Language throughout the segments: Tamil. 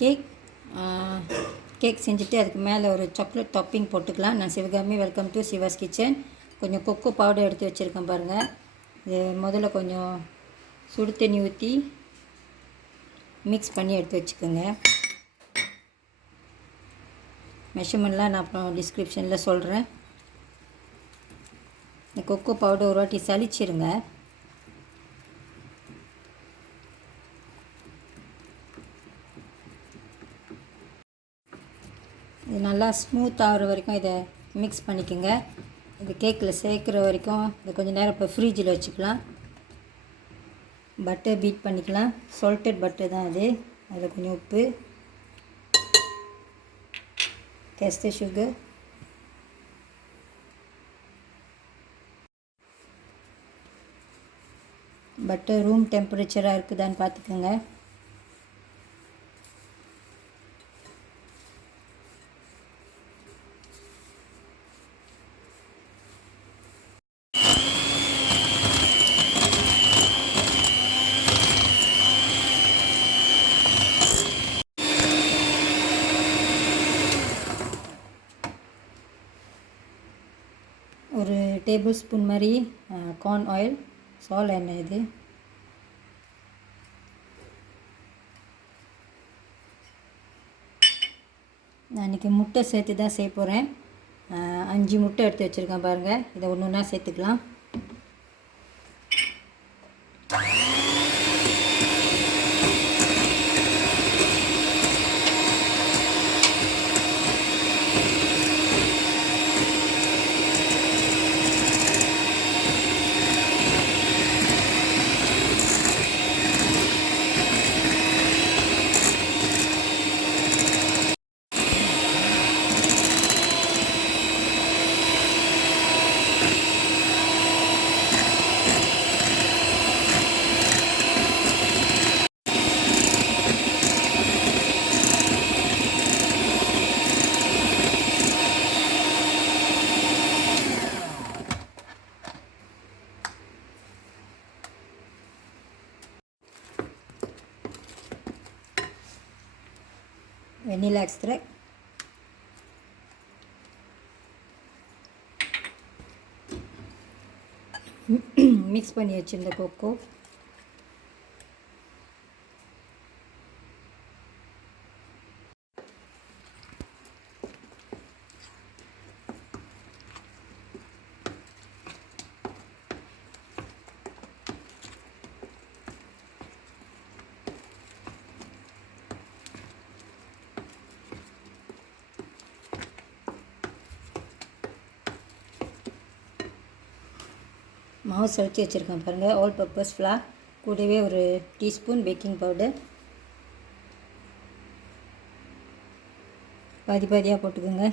கேக் கேக் செஞ்சுட்டு அதுக்கு மேலே ஒரு சாக்லேட் டாப்பிங் போட்டுக்கலாம். நான் Sivakami, welcome to Siva's kitchen. கொஞ்சம் கொக்கோ பவுடர் எடுத்து வச்சுருக்கேன் பாருங்கள். இது முதல்ல கொஞ்சம் சுடு தண்ணி ஊற்றி மிக்ஸ் பண்ணி எடுத்து வச்சுக்கோங்க. மெஷர்மெண்ட்லாம் நான் அப்புறம் டிஸ்கிரிப்ஷனில் சொல்கிறேன். இந்த கொக்கோ பவுடர் ஒரு வாட்டி சலிச்சிருங்க. இது நல்லா ஸ்மூத் ஆகிற வரைக்கும் இதை மிக்ஸ் பண்ணிக்கோங்க. இது கேக்கில் சேர்க்குற வரைக்கும் இதை கொஞ்சம் நேரம் இப்போ ஃப்ரிட்ஜில் வச்சுக்கலாம். பட்டர் பீட் பண்ணிக்கலாம். சால்டட் பட்டர் தான் அது. அதில் கொஞ்சம் உப்பு, கேஸ்டர் சுகர், பட்டர் ரூம் டெம்பரேச்சராக இருக்குதான்னு பார்த்துக்கோங்க. ஒரு டேபிள் ஸ்பூன் மாதிரி கார்ன் ஆயில், சால் எண்ணெய். இது நான் இன்றைக்கி முட்டை சேர்த்து தான் செய்ய போகிறேன். 5 முட்டை எடுத்து வச்சுருக்கேன் பாருங்கள். இதை ஒன்று ஒன்றா சேர்த்துக்கலாம். வெனிலா எக்ஸ்ட்ராக்ட், மிக்ஸ் பண்ணி வச்சுருந்த கொக்கோ, மாவு சளிச்சு வச்சுருக்கேன் பாருங்கள். ஆல் பர்பஸ் ஃப்ளார், கூடவே ஒரு டீஸ்பூன் பேக்கிங் பவுடர். பாதி பாதியாக போட்டுக்கோங்க.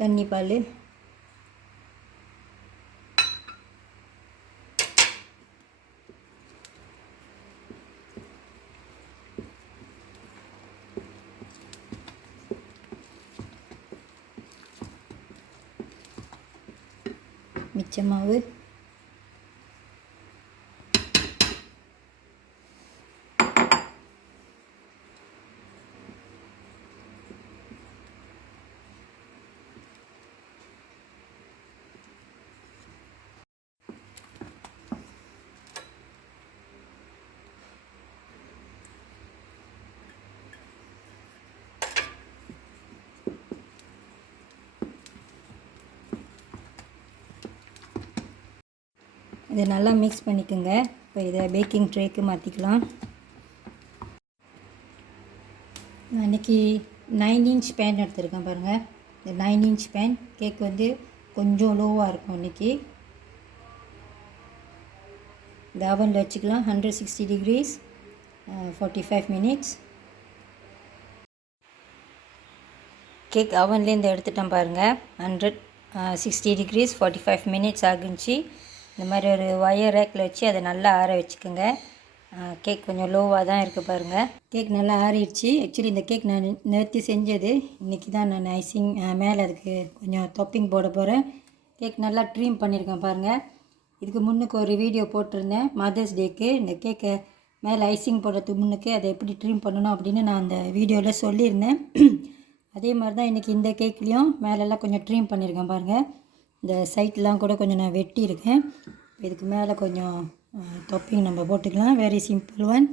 தண்ணி பால், மிச்ச மாவு, இதை நல்லா மிக்ஸ் பண்ணிக்கோங்க. இப்போ இதை பேக்கிங் ட்ரேக்கு மாற்றிக்கலாம். நான் இன்றைக்கி 9 இன்ச் பேன் எடுத்துருக்கேன் பாருங்கள். இந்த 9 இன்ச் பேன் கேக் வந்து கொஞ்சம் லோவாக இருக்கும். இன்றைக்கி இந்த அவனில் வச்சுக்கலாம். 160 degrees 45 minutes. கேக் அவன்லேருந்து எடுத்துட்டேன் பாருங்கள். 160 degrees 45 minutes ஆகுச்சு. இந்த மாதிரி ஒரு ஒயர் ரேக்கில் வச்சு அதை நல்லா ஆற வச்சுக்கோங்க. கேக் கொஞ்சம் லோவாக தான் இருக்குது பாருங்கள். கேக் நல்லா ஆறிடுச்சு. ஆக்சுவலி இந்த கேக் நான் நேற்று செஞ்சது. இன்றைக்கி தான் நான் ஐசிங் மேலே அதுக்கு கொஞ்சம் தொப்பிங் போட போகிறேன். கேக் நல்லா ட்ரீம் பண்ணியிருக்கேன் பாருங்கள். இதுக்கு முன்னுக்கு ஒரு வீடியோ போட்டிருந்தேன் மதர்ஸ் டேக்கு. இந்த கேக்கை மேலே ஐசிங் போடுறதுக்கு முன்னுக்கு அதை எப்படி ட்ரீம் பண்ணணும் அப்படின்னு நான் அந்த வீடியோவில் சொல்லியிருந்தேன். அதே மாதிரி தான் இன்றைக்கி இந்த கேக்லேயும் மேலெல்லாம் கொஞ்சம் ட்ரீம் பண்ணியிருக்கேன் பாருங்கள். இந்த சைட்லாம் கூட கொஞ்சம் நான் வெட்டியிருக்கேன். இதுக்கு மேலே கொஞ்சம் தொப்பிங் நம்ம போட்டுக்கலாம். Very simple one.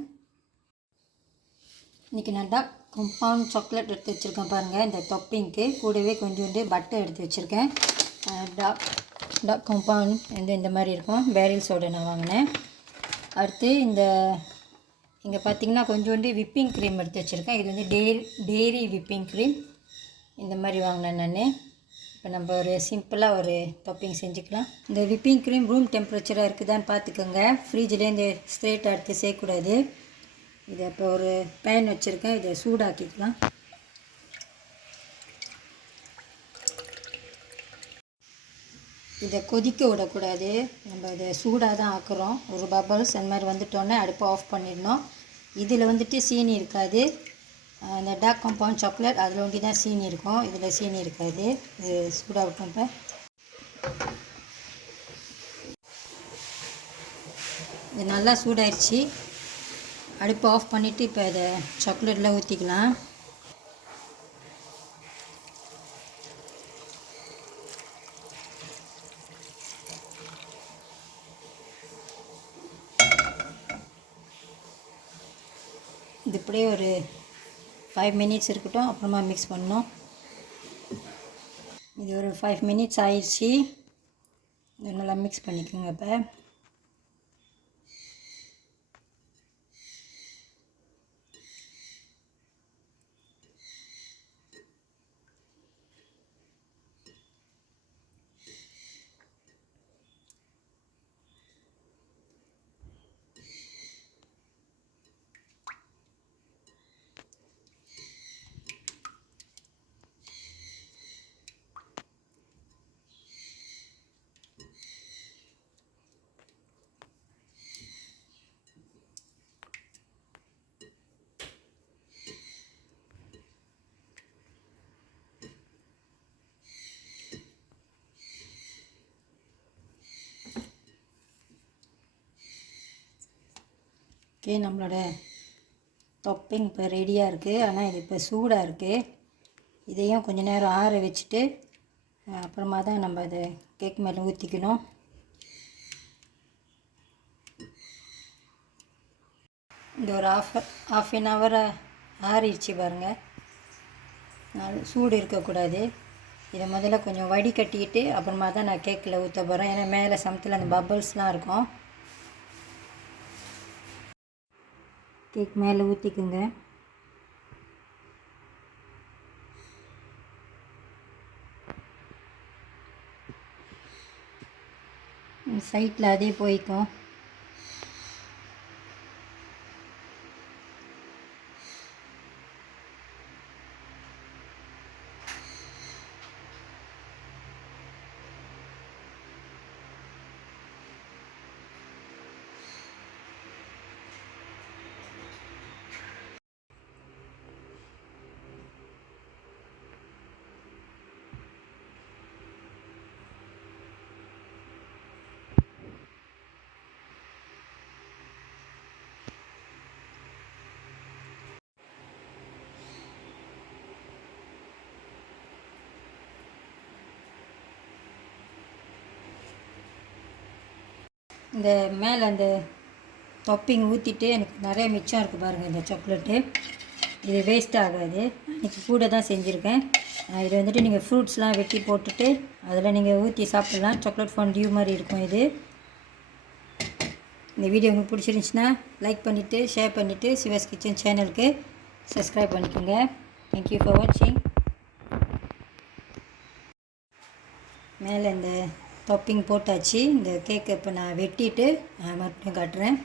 இன்றைக்கி நான் டார்க் காம்பவுண்ட் சாக்லேட் எடுத்து வச்சுருக்கேன் பாருங்கள். இந்த தொப்பிங்க்கு கூடவே கொஞ்சோண்டு பட்டர் எடுத்து வச்சுருக்கேன். டார்க் காம்பவுண்ட் இந்த மாதிரி இருக்கும். பேரில் சோடா நான் வாங்கினேன். அடுத்து இங்கே பார்த்திங்கன்னா கொஞ்சோண்டு விப்பிங் க்ரீம் எடுத்து வச்சுருக்கேன். இது வந்து டெய்ரி விப்பிங் க்ரீம் இந்த மாதிரி வாங்கினேன் நான். இப்போ நம்ம ஒரு சிம்பிளாக ஒரு தொப்பிங் செஞ்சுக்கலாம். இந்த விப்பிங் க்ரீம் ரூம் டெம்பரேச்சராக இருக்குதான்னு பார்த்துக்கோங்க. ஃப்ரிட்ஜ்லேருந்து ஸ்ட்ரெயிட் எடுத்து சேர்க்கக்கூடாது. இதை இப்போ ஒரு பேன் வச்சுருக்கேன். இதை சூடாக்கிக்கலாம். இதை கொதிக்க விடக்கூடாது. நம்ம இதை சூடாக தான் ஆக்குறோம். ஒரு பபல்ஸ் அந்த மாதிரி வந்துட்டோன்னே அடுப்பை ஆஃப் பண்ணிடணும். இதில் வந்துட்டு சீனி இருக்காது. அந்த டார்க் காம்பவுண்ட் சாக்லேட் அதில் ஒண்டி தான் சீனி இருக்கும். இதில் சீனி இருக்காது. இது சூடாக விட்டோம். இப்போ இது நல்லா சூடாயிடுச்சு. அடுப்பை ஆஃப் பண்ணிவிட்டு இப்போ இதை சாக்லேட்டில் ஊற்றிக்கலாம். இது இப்படியே ஒரு 5 மினிட்ஸ் இருக்கட்டும். அப்புறமா மிக்ஸ் பண்ணணும். இது ஒரு 5 மினிட்ஸ் ஆயிடுச்சு. இது நல்லா மிக்ஸ் பண்ணிக்கோங்க. இப்போ ஓகே, நம்மளோட தொப்பிங் இப்போ ரெடியாக இருக்குது. ஆனால் இது இப்போ சூடாக இருக்குது. இதையும் கொஞ்சம் நேரம் ஆற வச்சுட்டு அப்புறமா தான் நம்ம அதை கேக் மேலே ஊற்றிக்கணும். இந்த ஒரு ஆஃப் அன் ஹவர் ஆறிடுச்சு பாருங்கள். சூடு இருக்கக்கூடாது. இதை முதல்ல கொஞ்சம் வடிகட்டிக்கிட்டு அப்புறமா தான் நான் கேக்கில் ஊற்ற போகிறேன். ஏன்னா மேலே சமத்தில் அந்த பபிள்ஸ்லாம் இருக்கும். கேக் மேலே ஊற்றிக்குங்க. சைட்டில் அதே போய்க்கும். இந்த மேலே அந்த தொப்பிங் ஊற்றிட்டு எனக்கு நிறைய மிச்சம் இருக்குது பாருங்கள். இந்த சாக்லேட்டு இது வேஸ்ட் ஆகாது. இன்றைக்கி கூட தான் செஞ்சுருக்கேன். இது வந்துட்டு நீங்கள் ஃப்ரூட்ஸ்லாம் வெட்டி போட்டுட்டு அதில் நீங்கள் ஊற்றி சாப்பிட்லாம். சாக்லேட் ஃபாண்டியூ மாதிரி இருக்கும் இது. இந்த வீடியோ உங்களுக்கு பிடிச்சிருந்துச்சின்னா லைக் பண்ணிவிட்டு ஷேர் பண்ணிவிட்டு சிவாஸ் கிச்சன் சேனலுக்கு சப்ஸ்கிரைப் பண்ணிக்கோங்க. தேங்க்யூ ஃபார் வாட்சிங். மேலே இந்த டாப்பிங் போட்டாச்சு. இந்த கேக்கை இப்போ நான் வெட்டிட்டு மறுபடியும் காட்டுறேன்.